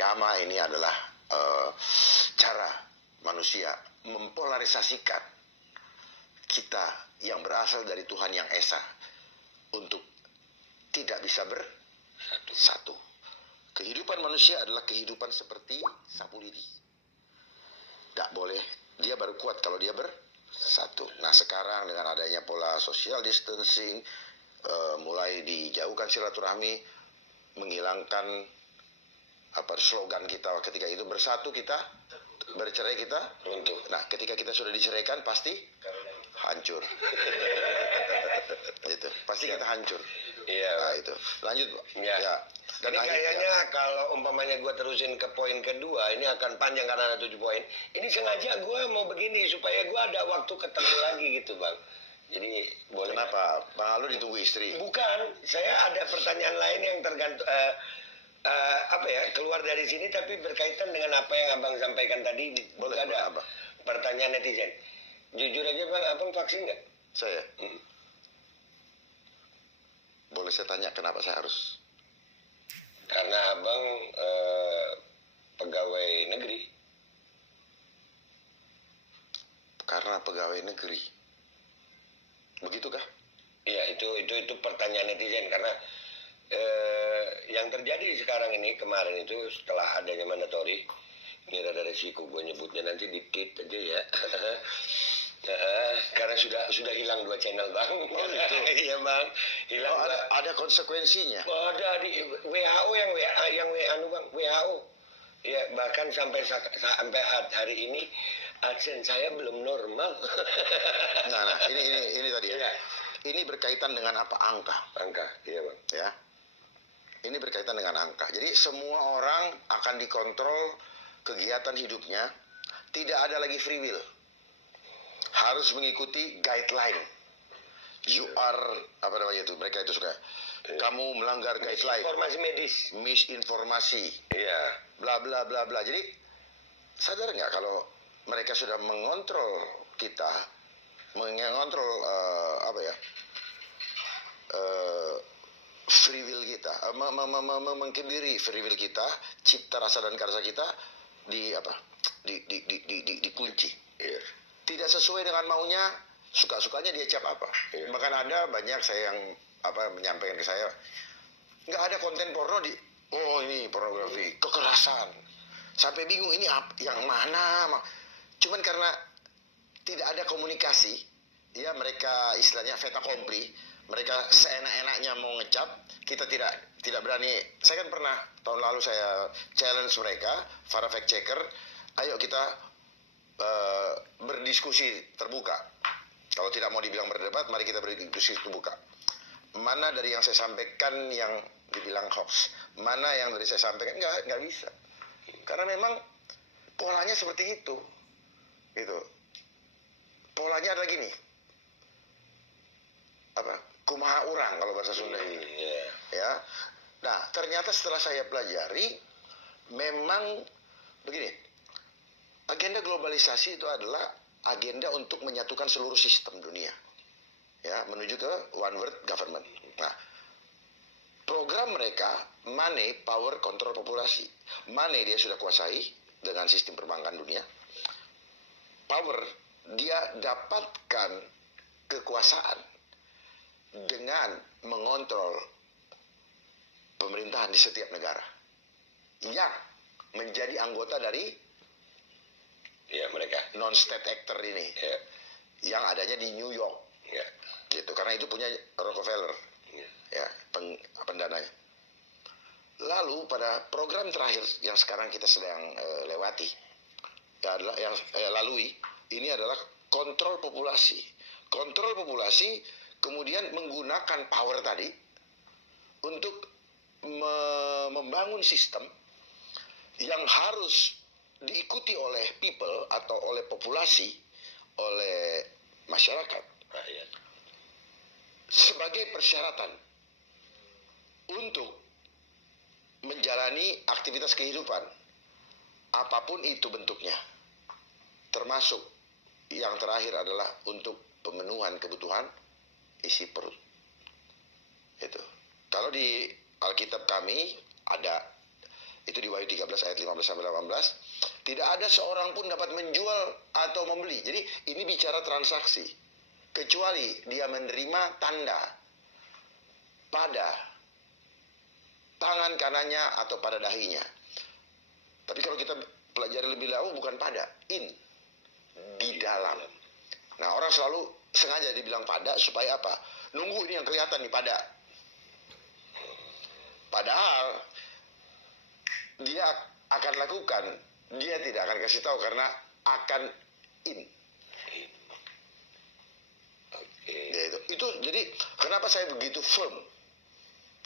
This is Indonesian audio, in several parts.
agama ini adalah cara manusia mempolarisasikan kita yang berasal dari Tuhan yang Esa untuk tidak bisa bersatu. Kehidupan manusia adalah kehidupan seperti sapu lidi. Tidak boleh, dia baru kuat kalau dia bersatu. Nah sekarang dengan adanya pola social distancing, mulai dijauhkan silaturahmi, menghilangkan slogan kita ketika itu bersatu kita, bercerai kita runtuh. Nah ketika kita sudah diceraikan pasti hancur. Itu pasti kita hancur. Iya. Nah itu lanjut ya. Ya. Dan ini kayaknya kalau umpamanya gue terusin ke poin kedua, ini akan panjang karena ada 7 poin. Ini sengaja gue mau begini supaya gue ada waktu ketemu lagi gitu bang. Jadi boleh. Kenapa? Bang Aldo ditunggu istri? Bukan, saya ada pertanyaan lain yang tergantung keluar dari sini tapi berkaitan dengan apa yang abang sampaikan tadi. Boleh ada apa? Pertanyaan netizen. Jujur aja bang, abang vaksin nggak? Saya. Boleh saya tanya kenapa saya harus? Karena abang pegawai negeri. Karena pegawai negeri. Begitukah? Iya, itu pertanyaan netizen karena yang terjadi sekarang ini kemarin itu setelah adanya mandatory, ini ada resiko gue nyebutnya nanti dikit aja ya. Karena sudah hilang 2 channel bang. Oh gitu. Iya bang, hilang. Oh, ada konsekuensinya. Ada di WHO yang bang, WHO. Ya bahkan sampai hari ini AdSense saya belum normal. Nah, ini tadi ya. Ya. Ini berkaitan dengan apa? Angka, iya bang. Ya. Ini berkaitan dengan angka. Jadi semua orang akan dikontrol kegiatan hidupnya, tidak ada lagi free will. Harus mengikuti guideline. You are mereka itu suka. Kamu melanggar guideline. Informasi medis. Misinformasi. Iya. Bla bla bla bla. Jadi sadar nggak kalau mereka sudah mengontrol kita, mengontrol free will kita, mengkebiri free will kita, cipta rasa dan karsa kita dikunci. Iya. Tidak sesuai dengan maunya, suka-sukanya dia cap apa. Iya. Bahkan ada banyak saya yang menyampaikan ke saya, nggak ada konten porno ini pornografi, kekerasan. Sampai bingung ini yang mana. Cuman karena tidak ada komunikasi, ya mereka istilahnya fait accompli, mereka seenak-enaknya mau ngecap, kita tidak berani. Saya kan pernah tahun lalu saya challenge mereka, para fact checker, ayo kita berdiskusi terbuka. Kalau tidak mau dibilang berdebat, mari kita berdiskusi terbuka. Mana dari yang saya sampaikan yang dibilang hoax, mana yang dari saya sampaikan nggak bisa. Karena memang polanya seperti itu, gitu. Polanya adalah gini, kumaha urang kalau bahasa Sunda ini, ya. Nah, ternyata setelah saya pelajari, memang begini. Agenda globalisasi itu adalah agenda untuk menyatukan seluruh sistem dunia, ya, menuju ke one world government. Nah, program mereka money, power, kontrol populasi. Money dia sudah kuasai dengan sistem perbankan dunia. Power dia dapatkan kekuasaan dengan mengontrol pemerintahan di setiap negara yang menjadi anggota dari mereka non-state actor ini, yang adanya di New York, gitu. Karena itu punya Rockefeller, pendananya. Lalu pada program terakhir yang sekarang kita sedang lewati, adalah yang lalui, ini adalah kontrol populasi. Kontrol populasi kemudian menggunakan power tadi untuk membangun sistem yang harus diikuti oleh people atau oleh populasi, oleh masyarakat, sebagai persyaratan untuk menjalani aktivitas kehidupan apapun itu bentuknya, termasuk yang terakhir adalah untuk pemenuhan kebutuhan isi perut. Itu kalau di Alkitab kami ada Itu di Wahyu 13 ayat 15 sampai 18. Tidak ada seorang pun dapat menjual atau membeli. Jadi ini bicara transaksi. Kecuali dia menerima tanda pada tangan kanannya atau pada dahinya. Tapi kalau kita pelajari lebih jauh, bukan pada, di dalam. Nah, orang selalu sengaja dibilang pada supaya apa? Nunggu ini yang kelihatan nih, pada. Padahal dia akan lakukan, dia tidak akan kasih tahu karena akan in. Ya, itu jadi kenapa saya begitu firm?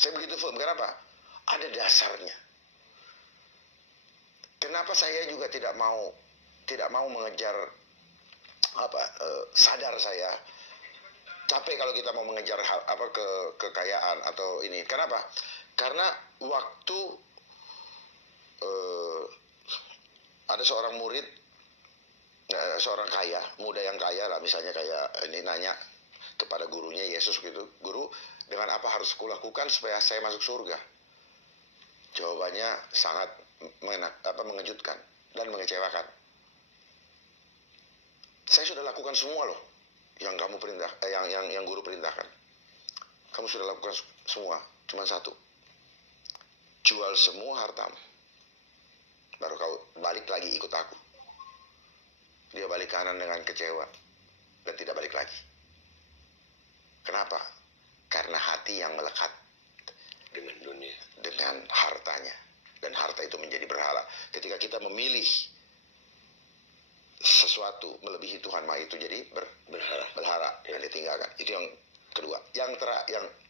Saya begitu firm, kenapa? Ada dasarnya. Kenapa saya juga tidak mau mengejar sadar saya capek kalau kita mau mengejar kekayaan atau ini. Kenapa? Karena waktu ada seorang murid, seorang kaya, muda yang kaya lah, misalnya kayak ini nanya kepada gurunya Yesus gitu, guru, dengan apa harus kulakukan supaya saya masuk surga? Jawabannya sangat mengejutkan dan mengecewakan. Saya sudah lakukan semua loh yang kamu perintah, yang guru perintahkan. Kamu sudah lakukan semua, cuma satu. Jual semua hartamu, baru kau balik lagi ikut aku. Dia balik kanan dengan kecewa dan tidak balik lagi. Kenapa? Karena hati yang melekat dengan dunia, dengan hartanya, dan harta itu menjadi berhala. Ketika kita memilih sesuatu melebihi Tuhan, maka itu jadi berhala dan ditinggalkan. Itu yang kedua.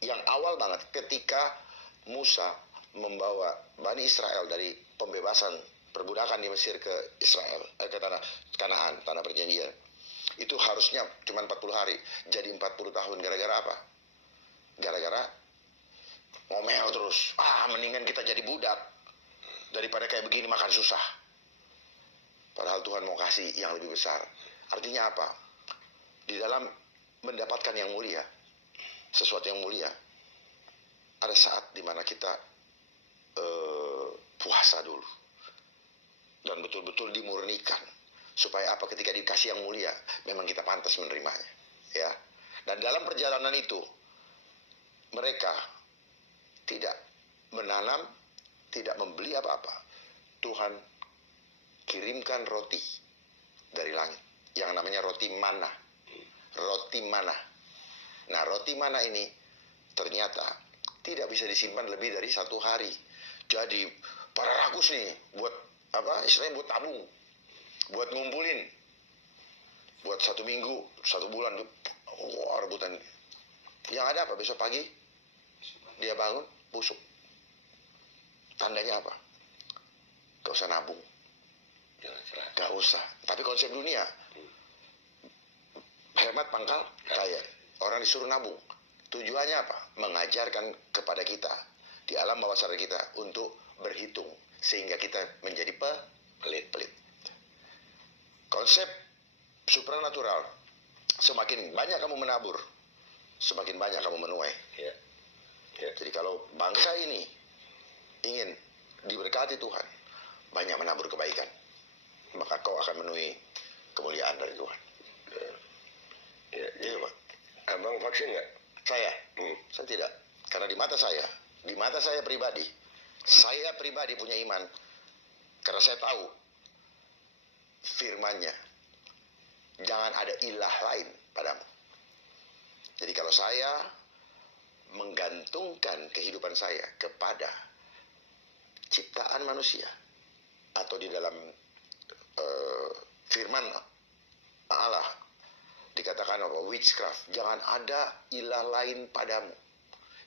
Yang awal banget, ketika Musa membawa Bani Israel dari pembebasan perbudakan di Mesir ke Israel, ke tanah Kanaan, tanah perjanjian, itu harusnya cuma 40 hari, jadi 40 tahun. Gara-gara apa? Gara-gara ngomel terus. Mendingan kita jadi budak daripada kayak begini, makan susah. Padahal Tuhan mau kasih yang lebih besar. Artinya apa? Di dalam mendapatkan yang mulia, sesuatu yang mulia, ada saat dimana kita puasa dulu dan betul-betul dimurnikan, supaya apa? Ketika dikasih yang mulia, memang kita pantas menerimanya, ya. Dan dalam perjalanan itu mereka tidak menanam, tidak membeli apa-apa. Tuhan kirimkan roti dari langit yang namanya roti mana. Roti mana. Nah, roti mana ini ternyata tidak bisa disimpan lebih dari 1 hari. Jadi para rakus nih buat istilahnya buat tabung, buat ngumpulin, buat 1 minggu, 1 bulan. Rebutan. Yang ada apa? Besok pagi dia bangun busuk. Tandanya apa? Gak usah nabung, gak usah. Tapi konsep dunia, hemat pangkal kaya. Orang disuruh nabung. Tujuannya apa? Mengajarkan kepada kita di alam bawah sadar kita untuk berhitung, sehingga kita menjadi pelit. Konsep supranatural, semakin banyak kamu menabur, semakin banyak kamu menuai. Ya. Jadi kalau bangsa ini ingin diberkati Tuhan, banyak menabur kebaikan, maka kau akan memenuhi kemuliaan dari Tuhan. Ya, Iya, Pak. Abang vaksin nggak? Saya tidak. Karena di mata saya pribadi, saya pribadi punya iman. Karena saya tahu firman-Nya, jangan ada ilah lain padamu. Jadi kalau saya menggantungkan kehidupan saya kepada ciptaan manusia, atau di dalam firman Allah dikatakan witchcraft, jangan ada ilah lain padamu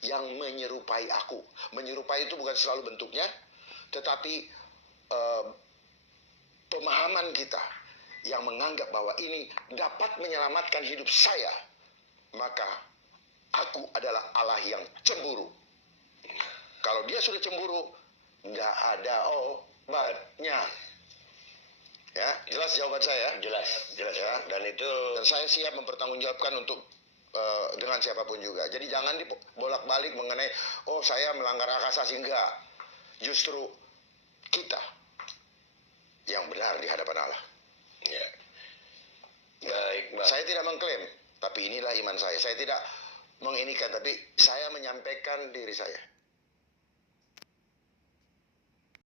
yang menyerupai aku. Menyerupai itu bukan selalu bentuknya, tetapi pemahaman kita yang menganggap bahwa ini dapat menyelamatkan hidup saya, maka aku adalah Allah yang cemburu. Kalau dia sudah cemburu, nggak ada obatnya. Ya, jelas jawaban saya? Jelas ya. Dan saya siap mempertanggungjawabkan untuk dengan siapapun juga. Jadi jangan dibolak-balik mengenai saya melanggar hak asasi. Enggak. Justru kita yang benar di hadapan Allah. Ya. Baik, Bang. Saya tidak mengklaim, tapi inilah iman saya. Saya tidak menginikan, tapi saya menyampaikan diri saya.